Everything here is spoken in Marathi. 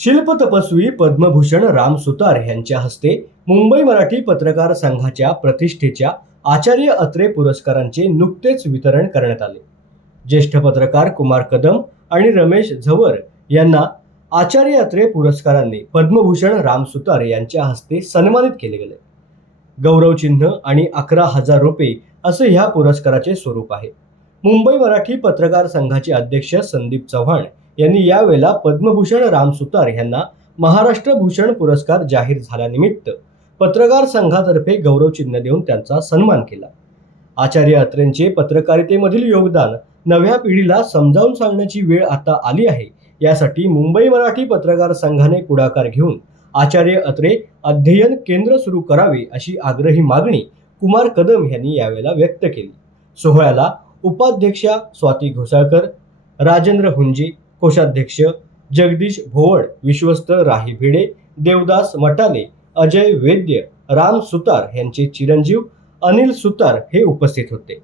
शिल्प तपस्वी पद्मभूषण राम सुतार यांच्या हस्ते मुंबई मराठी पत्रकार संघाच्या प्रतिष्ठेच्या आचार्य अत्रे पुरस्कारांचे नुकतेच वितरण करण्यात आले. ज्येष्ठ पत्रकार कुमार कदम आणि रमेश झवर यांना आचार्य अत्रे पुरस्कारांनी पद्मभूषण राम सुतार यांच्या हस्ते सन्मानित केले गेले. गौरवचिन्ह आणि अकरा हजार रुपये असे ह्या पुरस्काराचे स्वरूप आहे. मुंबई मराठी पत्रकार संघाचे अध्यक्ष संदीप चव्हाण यांनी यावेळेला पद्मभूषण रामसुतार यांना महाराष्ट्र भूषण पुरस्कार जाहीर झाल्यानिमित्त पत्रकार संघातर्फे गौरवचिन्ह देऊन त्यांचा सन्मान केला. आचार्य अत्रेंचे पत्रकारितेमधील योगदान नव्या पिढीला समजावून सांगण्याची वेळ आता आली आहे यासाठी मुंबई मराठी पत्रकार संघाने पुढाकार घेऊन आचार्य अत्रे अध्ययन केंद्र सुरू करावे अशी आग्रही मागणी कुमार कदम यांनी यावेळेला व्यक्त केली. सोहळ्याला उपाध्यक्षा स्वाती घोसाळकर राजेंद्र हुंजे कोषाध्यक्ष जगदीश भोवड विश्वस्त राही भिडे देवदास मटाले अजय वैद्य राम सुतार यांचे चिरंजीव अनिल सुतार हे उपस्थित होते.